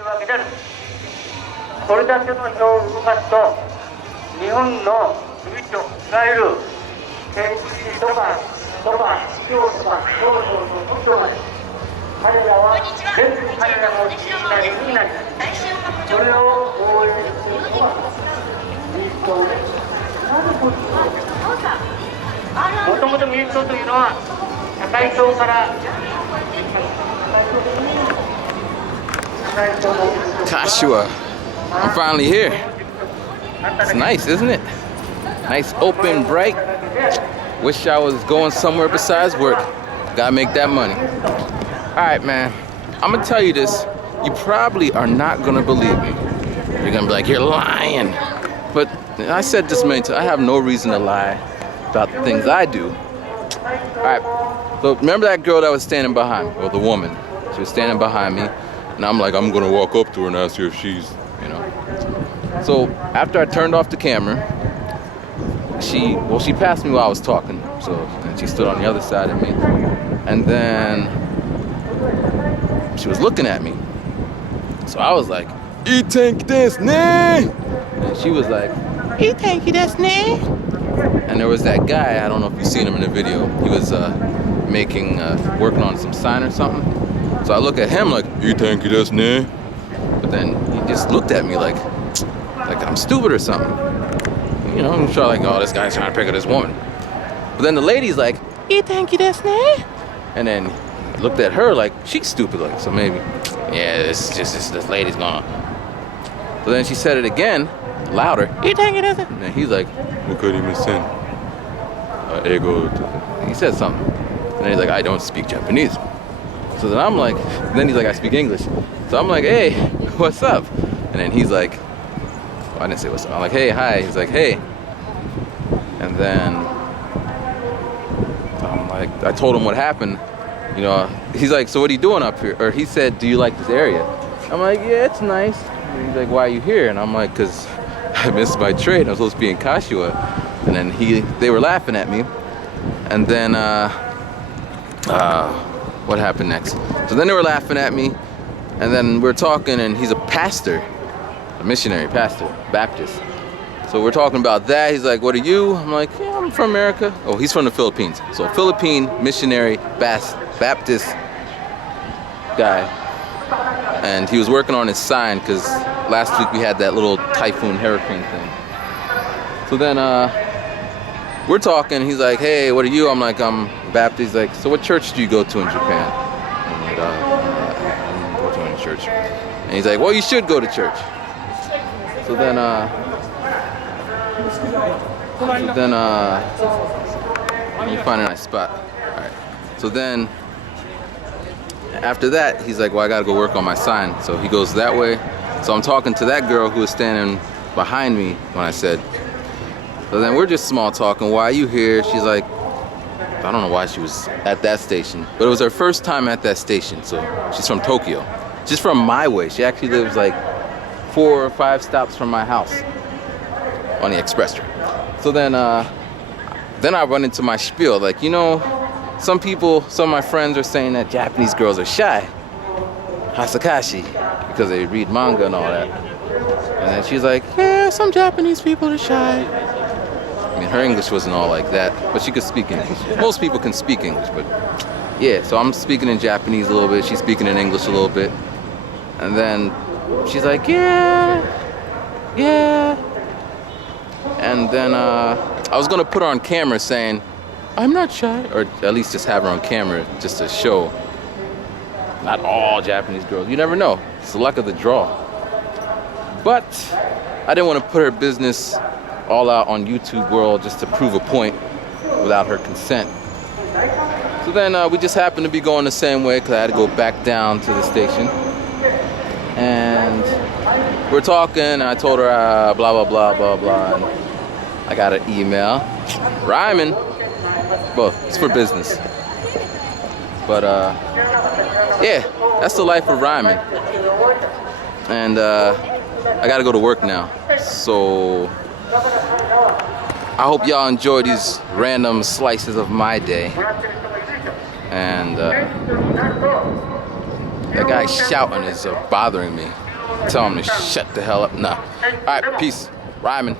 これだけの票を動かすと日本の首といわゆる天気とか今日とかそうまで彼らは全部彼らの地域なりになりそれを応援するのは民主党です。もともと民主党というのは高い党から Joshua, I'm finally here. It's nice, isn't it? Nice, open, bright. Wish I was going somewhere besides work. Gotta make that money. All right, man. I'm gonna tell you this. You probably are not gonna believe me. You're gonna be like, you're lying. But I said this many times. I have no reason to lie about the things I do. All right. So remember that girl that was standing behind me, or the woman? She was standing behind me. And I'm like, I'm gonna walk up to her and ask her if she's, you know. So after I turned off the camera, she passed me while I was talking. So and she stood on the other side of me. And then she was looking at me. So I was like, tenki desu neeeeee. And she was like, tenki desu neeeeee. And there was that guy, I don't know if you've seen him in the video. He was working on some sign or something. So I look at him like, tenki desu neeeeee. But then he just looked at me like I'm stupid or something. You know, I'm sure like, oh, this guy's trying to pick up this woman. But then the lady's like, tenki desu neeeeee. And then I looked at her like, she's stupid. Like, so maybe, yeah, this lady's gonna. So then she said it again, louder. Tenki desu. And then he's like, he said something. And then he's like, I don't speak Japanese. So then I'm like, then he's like, I speak English. So I'm like, hey, what's up? And then he's like, I didn't say what's up. I'm like, hey, hi. He's like, hey. And then I'm like, I told him what happened. You know, he's like, so what are you doing up here? Or he said, do you like this area? I'm like, yeah, it's nice. And he's like, why are you here? And I'm like, because I missed my train. I'm supposed to be in Kashiwa. And then they were laughing at me. And then, what happened next? So then they were laughing at me. And then we're talking, and he's a pastor, a missionary pastor, Baptist. So we're talking about that. He's like, what are you? I'm like, yeah, I'm from America. Oh, he's from the Philippines. So Philippine missionary Baptist guy. And he was working on his sign because last week we had that little typhoon hurricane thing. So then we're talking. He's like, hey, what are you? I'm like, I'm Baptist. He's like, so what church do you go to in Japan? I'm like, I don't go to any church. And he's like, well, you should go to church. So then, let me find a nice spot. All right. So then, after that, he's like, well, I gotta go work on my sign. So he goes that way. So I'm talking to that girl who was standing behind me when I said. So then we're just small talking. Why are you here? She's like, I don't know why she was at that station, but it was her first time at that station. So she's from Tokyo. She's from my way. She actually lives like 4 or 5 stops from my house on the express train. So then I run into my spiel, like, you know, some of my friends are saying that Japanese girls are shy, hasakashi, because they read manga and all that. And then she's like, yeah, some Japanese people are shy. I mean, her English wasn't all like that, but she could speak English. Most people can speak English, but yeah, so I'm speaking in Japanese a little bit, she's speaking in English a little bit. And then she's like, yeah. And then I was gonna put her on camera saying, I'm not shy, or at least just have her on camera just to show not all Japanese girls. You never know, it's the luck of the draw. But I didn't want to put her business all out on YouTube world just to prove a point without her consent. So then we just happened to be going the same way because I had to go back down to the station. And we're talking, and I told her blah, blah, blah, blah, blah. And I got an email. Rhyming. Well, it's for business. But yeah, that's the life of rhyming. And I gotta go to work now. So I hope y'all enjoy these random slices of my day. And that guy shouting is bothering me. Tell them to shut the hell up. Nah. All right, peace. Ryman.